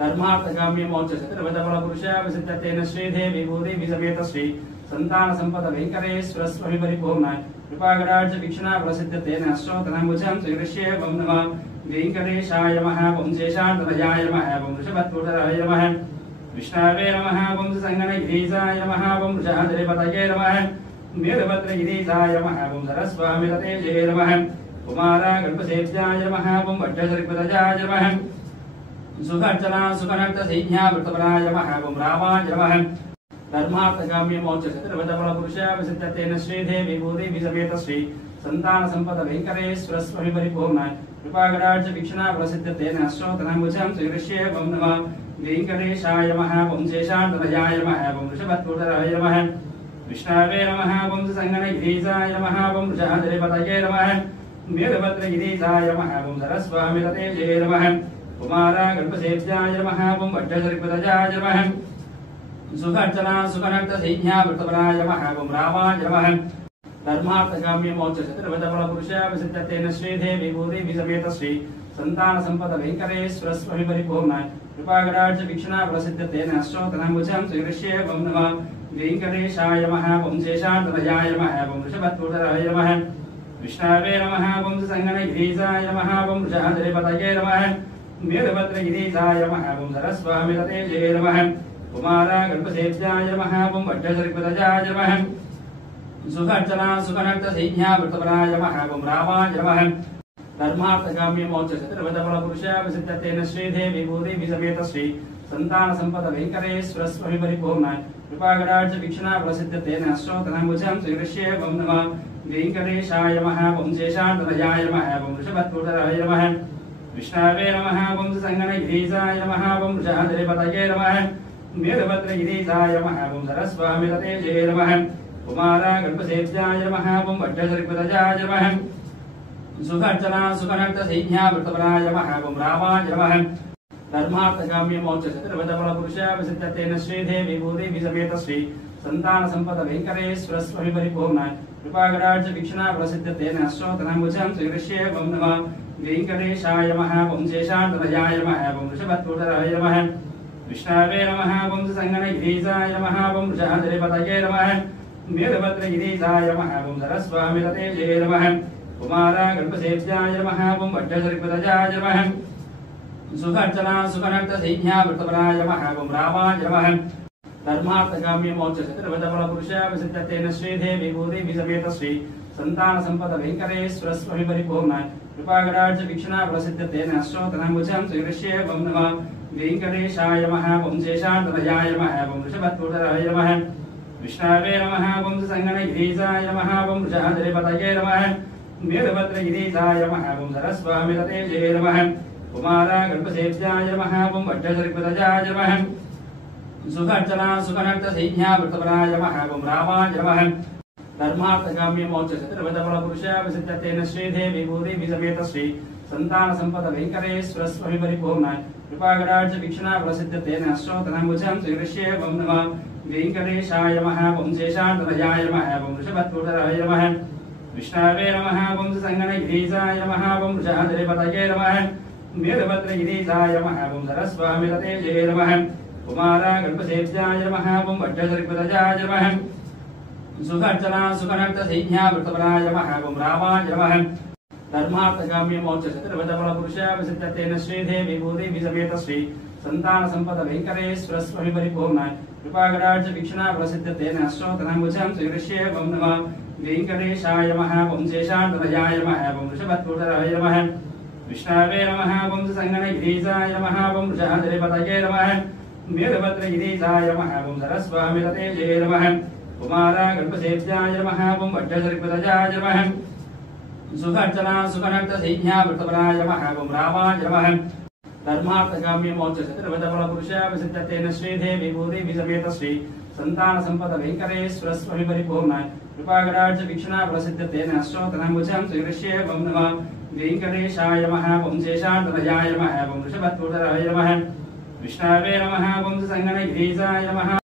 धर्मार्थकाम्य मोक्ष चतुर्विधफल पुरुषा विसिद्धतेन श्रीदेवी भूदेवी समेत श्री संतान संपद वेंकटेश्वर स्वामी परिपूर्णाय कृपाकटाक्ष वीक्षणा प्रसिद्धतेन अश्वतनमुजं श्रीकृष्ये वं नमः वेंकटेशाय नमः वं शेषान्ततयाय नमः वं वृषभत्वटराय नमः विष्णवे नमः वं संगणगिरीशाय नमः वं वृषाद्रिपतये नमः मीरभद्रगिरीशाय नमः वं सरस्वामिततेजे नमः कुमारगल्पसेव्याय नमः वं वड्डसरिपतजाय नमः सुखर्चना सुखनर्त सैन्या वृतपराय नमः वं रामाय नमः धर्मार्थकाम्य मोक्ष चतुर्विधफल पुरुषा विसिद्धतेन श्रीदेवी भूदेवी समेत श्री संतान संपद वेंकटेश्वर स्वामी परिपूर्णाय कृपाकटाक्ष वीक्षणा प्रसिद्धतेन अश्वतनमुजं श्रीकृष्ये वं नमः वेंकटेशाय नमः वं शेषान्ततयाय नमः वं वृषभत्वटराय नमः विष्णवे नमः वं संगणगिरीशाय नमः वं वृषाद्रिपतये नमः मीरभद्रगिरीशाय नमः वं सरस्वामिततेजे नमः कुमारगल्पसेव्याय नमः वं वड्डसरिपतजाय नमः सुखर्चना सुखनर्त सैन्या वृतपराय नमः वं रामाय नमः धर्मार्थकाम्य मोक्ष चतुर्विधफल पुरुषा विसिद्धतेन श्रीदेवी भूदेवी समेत श्री संतान संपद वेंकटेश्वर स्वामी परिपूर्णाय कृपाकटाक्ष वीक्षणा प्रसिद्धतेन अश्वतनमुजं श्रीकृष्ये वं नमः वेंकटेशाय नमः वं शेषान्ततयाय नमः वं वृषभत्वटराय नमः विष्णवे नमः वं संगणगिरीशाय नमः वं वृषाद्रिपतये नमः मीरभद्रगिरीशाय नमः वं सरस्वामिततेजे नमः कुमारगल्पसेव्याय नमः वं वड्डसरिपतजाय नमः सुखर्चना सुखनर्त सैन्या वृतपराय नमः वं रामाय नमः धर्मार्थकाम्य मोक्ष चतुर्विधफल पुरुषा विसिद्धतेन श्रीदेवी भूदेवी समेत श्री संतान संपद वेंकटेश्वर स्वामी परिपूर्णाय कृपाकटाक्ष वीक्षणा प्रसिद्धतेन अश्वतनमुजं श्रीकृष्ये वं नमः वेंकटेशाय नमः वं शेषान्ततयाय नमः वं वृषभत्वटराय नमः विष्णवे नमः वं संगणगिरीशाय नमः वं वृषाद्रिपतये नमः मीरभद्रगिरीशाय नमः वं सरस्वामिततेजे नमः कुमारगल्पसेव्याय नमः वं वड्डसरिपतजाय नमः सुखर्चना सुखनर्त सैन्या वृतपराय नमः वं रामाय नमः धर्मार्थकाम्य मोक्ष चतुर्विधफल पुरुषा विसिद्धतेन श्रीदेवी भूदेवी समेत श्री संतान संपद वेंकटेश्वर स्वामी परिपूर्णाय कृपाकटाक्ष वीक्षणा प्रसिद्धतेन अश्वतनमुजं श्रीकृष्ये वं नमः वेंकटेशाय नमः वं शेषान्ततयाय नमः वं वृषभत्वटराय नमः विष्णवे नमः वं संगणगिरीशाय नमः वं वृषाद्रिपतये नमः मीरभद्रगिरीशाय नमः वं सरस्वामिततेजे नमः कुमारगल्पसेव्याय नमः वं वड्डसरिपतजाय नमः सुखर्चना सुखनर्त सैन्या वृतपराय नमः वं रामाय नमः धर्मार्थकाम्य मोक्ष चतुर्विधफल पुरुषा विसिद्धतेन श्रीदेवी भूदेवी समेत श्री संतान संपद वेंकटेश्वर स्वामी परिपूर्णाय कृपाकटाक्ष वीक्षणा प्रसिद्धतेन अश्वतनमुजं श्रीकृष्ये वं नमः वेंकटेशाय नमः वं शेषान्ततयाय नमः वं वृषभत्वटराय नमः विष्णवे नमः वं संगणगिरीशाय नमः वं वृषाद्रिपतये नमः मीरभद्रगिरीशाय नमः वं सरस्वामिततेजे नमः कुमारगल्पसेव्याय नमः वं वड्डसरिपतजाय नमः सुखर्चना सुखनर्त सैन्या वृतपराय नमः वं रामाय नमः धर्मार्थकाम्य मोक्ष चतुर्विधफल पुरुषा विसिद्धतेन श्रीदेवी भूदेवी समेत श्री संतान संपद वेंकटेश्वर स्वामी परिपूर्णाय कृपाकटाक्ष वीक्षणा प्रसिद्धतेन अश्वतनमुजं श्रीकृष्ये वं नमः वेंकटेशाय नमः वं शेषान्ततयाय नमः वं वृषभत्वटराय नमः विष्णवे नमः वं संगणगिरीशाय नमः वं वृषाद्रिपतये नमः मीरभद्रगिरीशाय नमः वं सरस्वामिततेजे नमः कुमारगल्पसेव्याय नमः वं वड्डसरिपतजाय नमः सुखर्चना सुखनर्त सैन्या वृतपराय नमः वं रामाय नमः धर्मार्थकाम्य मोक्ष चतुर्विधफल पुरुषा विसिद्धतेन श्रीदेवी भूदेवी समेत श्री संतान संपद वेंकटेश्वर स्वामी परिपूर्णाय कृपाकटाक्ष वीक्षणा प्रसिद्धतेन अश्वतनमुजं श्रीकृष्ये वं नमः वेंकटेशाय नमः वं शेषान्ततयाय नमः वं वृषभत्वटराय नमः विष्णवे नमः वं संगणगिरीशाय नमः वं वृषाद्रिपतये नमः मीरभद्रगिरीशाय नमः वं सरस्वामिततेजे नमः कुमारगल्पसेव्याय नमः वं वड्डसरिपतजाय नमः सुखर्चना सुखनर्त सैन्या वृतपराय नमः वं रामाय नमः धर्मार्थकाम्य मोक्ष चतुर्विधफल पुरुषा विसिद्धतेन श्रीदेवी भूदेवी समेत श्री संतान संपद वेंकटेश्वर स्वामी परिपूर्णाय कृपाकटाक्ष वीक्षणा प्रसिद्धतेन अश्वतनमुजं श्रीकृष्ये वं नमः वेंकटेशाय नमः वं शेषान्ततयाय नमः वं वृषभत्वटराय नमः विष्णवे नमः वं संगणगिरीशाय नमः